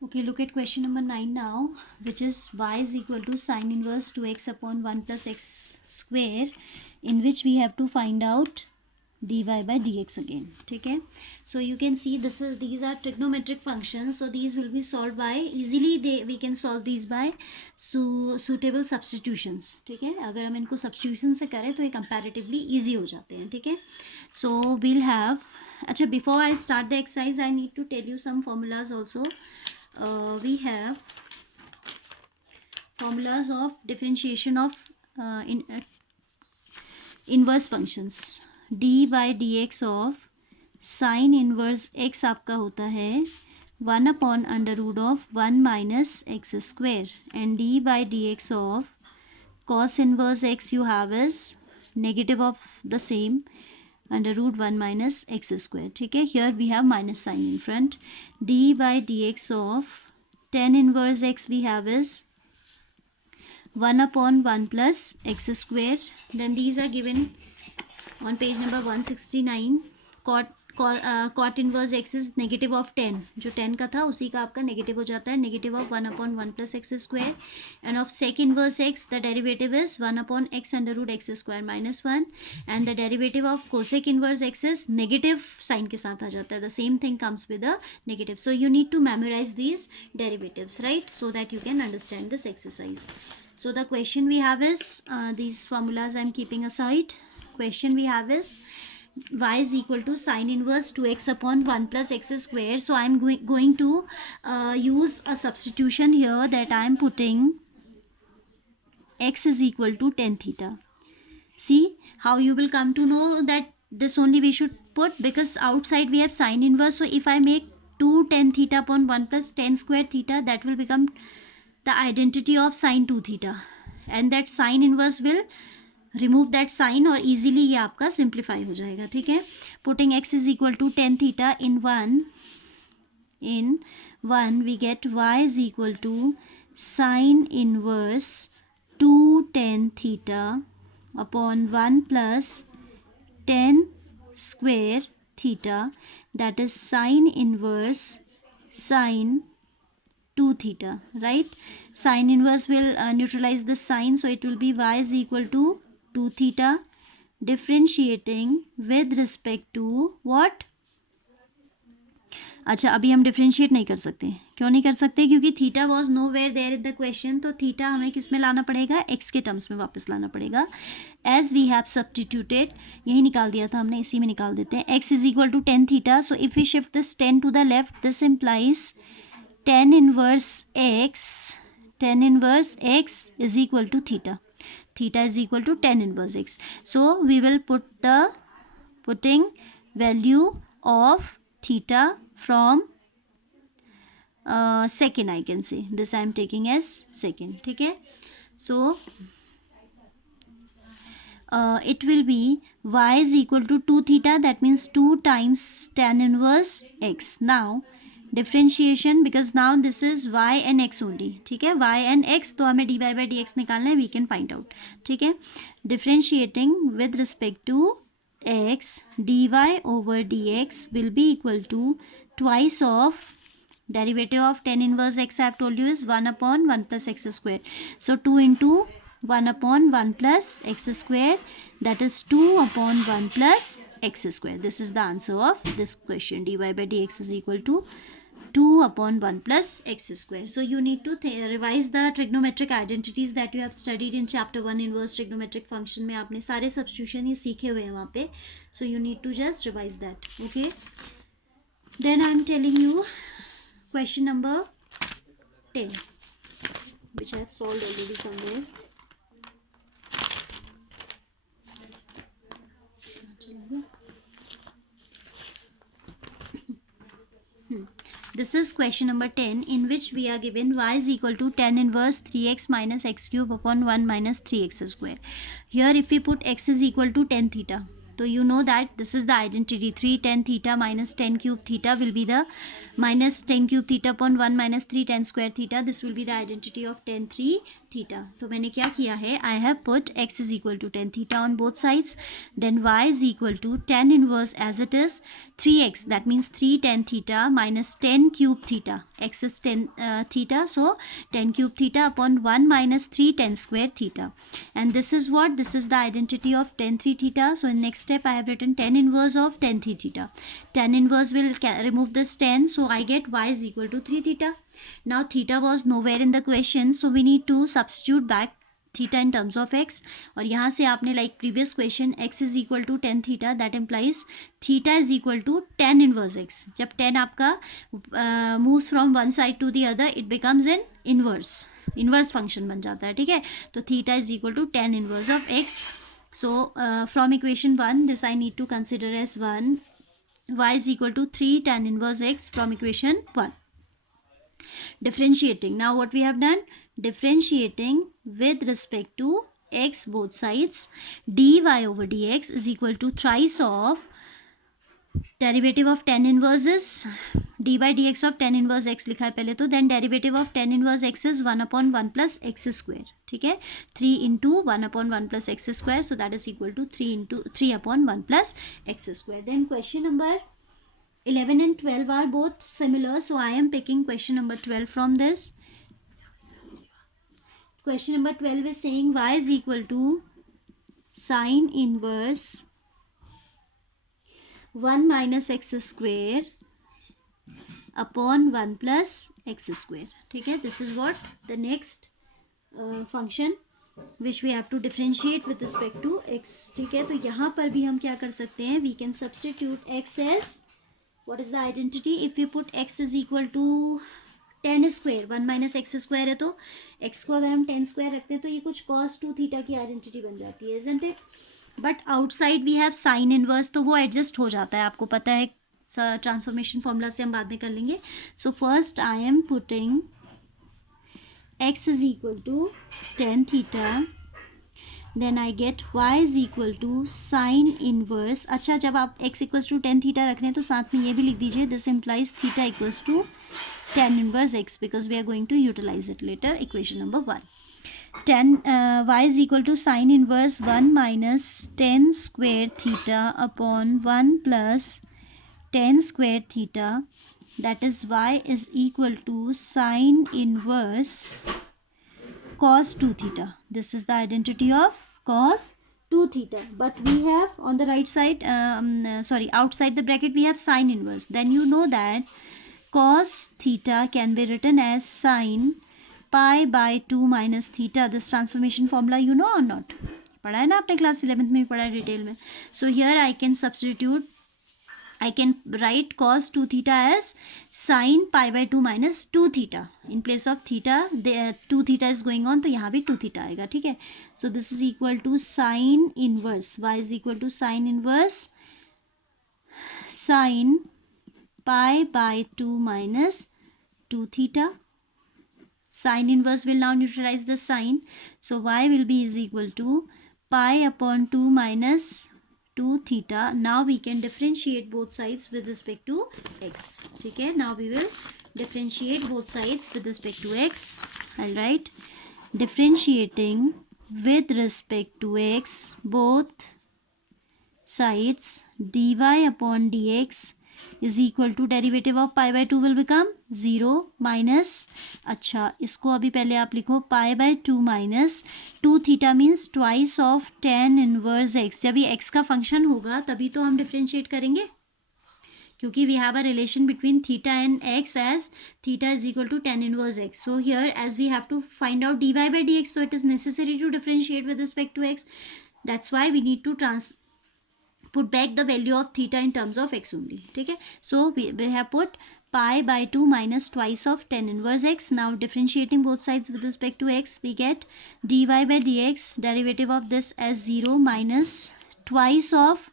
Okay, look at question number 9 now, which is y is equal to sine inverse 2x upon 1 plus x square, in which we have to find out dy by dx again. ठीक है, so you can see these are trigonometric functions, so these will be solved by easily we can solve these by suitable substitutions. ठीक है, अगर हम इनको substitution से करें तो ये comparatively easy हो जाते हैं. ठीक है, so we'll have, अच्छा, before I start the exercise I need to tell you some formulas also. We have formulas of differentiation of inverse functions. d by dx of sin inverse x आपका होता है 1 upon under root of 1 minus x square, and d by dx of cos inverse x you have is negative of the same under root 1 minus x square. ठीक है, here we have minus sign in front. d by dx of tan inverse x we have is 1 upon 1 plus x square. Then these are given on page number 169. cot inverse x is negative of 10, जो 10 का था उसी का आपका negative हो जाता है, negative of 1 upon 1 plus x square. End of sec inverse x the derivative is 1 upon x under root x square minus 1, and the derivative of cosec inverse x is negative sine के साथ आ जाता है. the same thing comes with a negative, so you need to memorize these derivatives, right, so that you can understand this exercise. So the question we have is, these formulas I am keeping aside. Question we have is y is equal to sine inverse 2x upon 1 plus x square. So I am going to use a substitution here, that I am putting x is equal to tan theta. See how you will come to know that this only we should put, because outside we have sine inverse. So if I make 2 tan theta upon 1 plus tan square theta, that will become the identity of sine 2 theta, and that sine inverse will remove that sine और easily ये आपका simplify हो जाएगा. ठीक है, putting x is equal to tan theta in one we get y is equal to sine inverse 2 tan theta upon 1 plus tan square theta, that is sine inverse sine 2 theta, right? Sine inverse will neutralize the sign, so it will be y is equal to 2 theta differentiating with respect to what? अच्छा, अभी हम differentiate नहीं कर सकते. क्यों नहीं कर सकते? क्योंकि theta was nowhere there in the question, तो थीटा हमें किस में लाना पड़ेगा? एक्स के टर्म्स में वापस लाना पड़ेगा. एज वी हैव सब्सटीट्यूटेड, यही निकाल दिया था हमने, इसी में निकाल देते हैं. X is equal to tan theta, so if we shift this 10 to the left, this implies tan inverse x is equal to theta. Theta is equal to tan inverse x. So we will putting value of theta from second, I can say this I am taking as second. ठीक है, so it will be y is equal to 2 theta, that means 2 times tan inverse x. Now differentiation, because now this is y and x only. ठीक है, y and x, तो हमें dy by dx निकालना है, we can find out. ठीक है, differentiating with respect to x, dy over dx will be equal to twice of derivative of tan inverse x I have told you is 1 upon 1 plus x square. So 2 into 1 upon 1 plus x square, that is 2 upon 1 plus x square. This is the answer of this question. dy by dx is equal to 2 upon 1 plus x square. So you need to revise the trigonometric identities that you have studied in chapter 1 inverse trigonometric function में आपने सारे substitution ये सीखे हुए हैं वहाँ पे. So you need to just revise that. Okay, then I am telling you question number 10, which I have solved already somewhere. This is question number 10, in which we are given y is equal to tan inverse 3x minus x cube upon 1 minus 3x square. Here if we put x is equal to tan theta, तो you know that this is the identity 3 tan theta minus tan cube theta will be the minus tan cube theta upon 1 minus 3 tan square theta. This will be the identity of tan 3 theta. तो मैंने क्या किया है, I have put x is equal to tan theta on both sides, then y is equal to tan inverse as it is 3x, that means 3 tan theta minus tan cube theta. X is tan theta, so tan cube theta upon 1 minus 3 tan square theta. And this is what? This is the identity of tan 3 theta. So in next step I have written tan inverse of tan 3 theta. Tan inverse will remove this tan, so I get y is equal to 3 theta. Now theta was nowhere in the question, so we need to substitute back theta in terms of x. और यहाँ से आपने like previous question x is equal to tan theta, that implies theta is equal to tan inverse x. जब tan आपका moves from one side to the other, it becomes an inverse function बन जाता है, ठीक है. तो theta is equal to tan inverse of x. So from equation 1, this I need to consider as 1. Y is equal to 3 tan inverse x from equation 1. Differentiating. Now what we have done? Differentiating with respect to x both sides. dy over dx is equal to thrice of derivative of tan inverse is d by dx of tan inverse x लिखा है पहले तो, then derivative of tan inverse x is 1 upon 1 plus x square, ठीक है. 3 into 1 upon 1 plus x square, so that is equal to 3 upon 1 plus x square. Then question number 11 and 12 are both similar, so I am picking question number 12 from this. Question number 12 is saying y is equal to sine inverse 1 minus x square upon 1 plus x square, ठीक है. This is what the next function which we have to differentiate with respect to x, ठीक है. तो यहाँ पर भी हम क्या कर सकते हैं, we can substitute x as what is the identity. If we put x is equal to tan square, 1 minus x square है, तो x को अगर हम tan square रखते हैं तो ये कुछ cos 2 theta की identity बन जाती है, isn't it? But outside we have sin inverse, तो वो adjust हो जाता है, आपको पता है. ट्रांसफॉर्मेशन फॉर्मूला से हम बाद में कर लेंगे. So first I am putting x is equal to tan theta, then I get y is equal to sin inverse. अच्छा, जब आप x equals to tan theta रख रहे हैं तो साथ में ये भी लिख दीजिए, this implies theta equals to tan inverse x, because we are going to utilize it later. Equation number 1. Tan y is equal to sin inverse 1 minus tan square theta upon 1 plus tan square theta, that is y is equal to sine inverse cos 2 theta. This is the identity of cos 2 theta, but we have on the right side, outside the bracket we have sine inverse. Then you know that cos theta can be written as sine pi by 2 minus theta. This transformation formula you know or not? पढ़ा है ना आपने, class 11th में भी पढ़ा है detail में. So here I can substitute, I can write cos 2 theta as sin pi by 2 minus 2 theta. In place of theta, the 2 theta is going on, तो यहाँ भी 2 theta आएगा, ठीक है. So this is equal to sin inverse, y is equal to sin inverse sin pi by 2 minus 2 theta. Sin inverse will now neutralize the sign, so y will be is equal to pi upon 2 minus 2 theta. Now we can differentiate both sides with respect to x, ठीक है. Now we will differentiate both sides with respect to x. I'll write differentiating with respect to x both sides, dy upon dx is equal to derivative of pi by 2 will become 0 minus, अच्छा इसको अभी पहले आप लिखो, pi by 2 minus 2 theta means twice of tan inverse x. जब ये x का function होगा तभी तो हम डिफ्रेंशिएट करेंगे, क्योंकि we have a relation between theta and x as theta is equal to tan inverse x. So here as we have to find out dy by dx, so it is necessary to differentiate with respect to x. That's why we need to put back the value of theta in terms of x only, ठीक है. So we have put pi by 2 minus twice of tan inverse x. Now differentiating both sides with respect to x, we get dy by dx, derivative of this as 0 minus twice of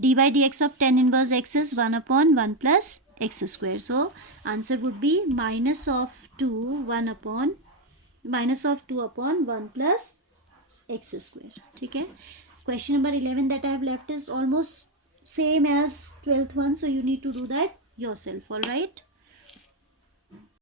d by dx of tan inverse x is 1 upon 1 plus x square. So answer would be minus of 2 upon 1 plus x square, ठीक है. Question number 11 that I have left is almost same as 12th one, so you need to do that yourself. All right.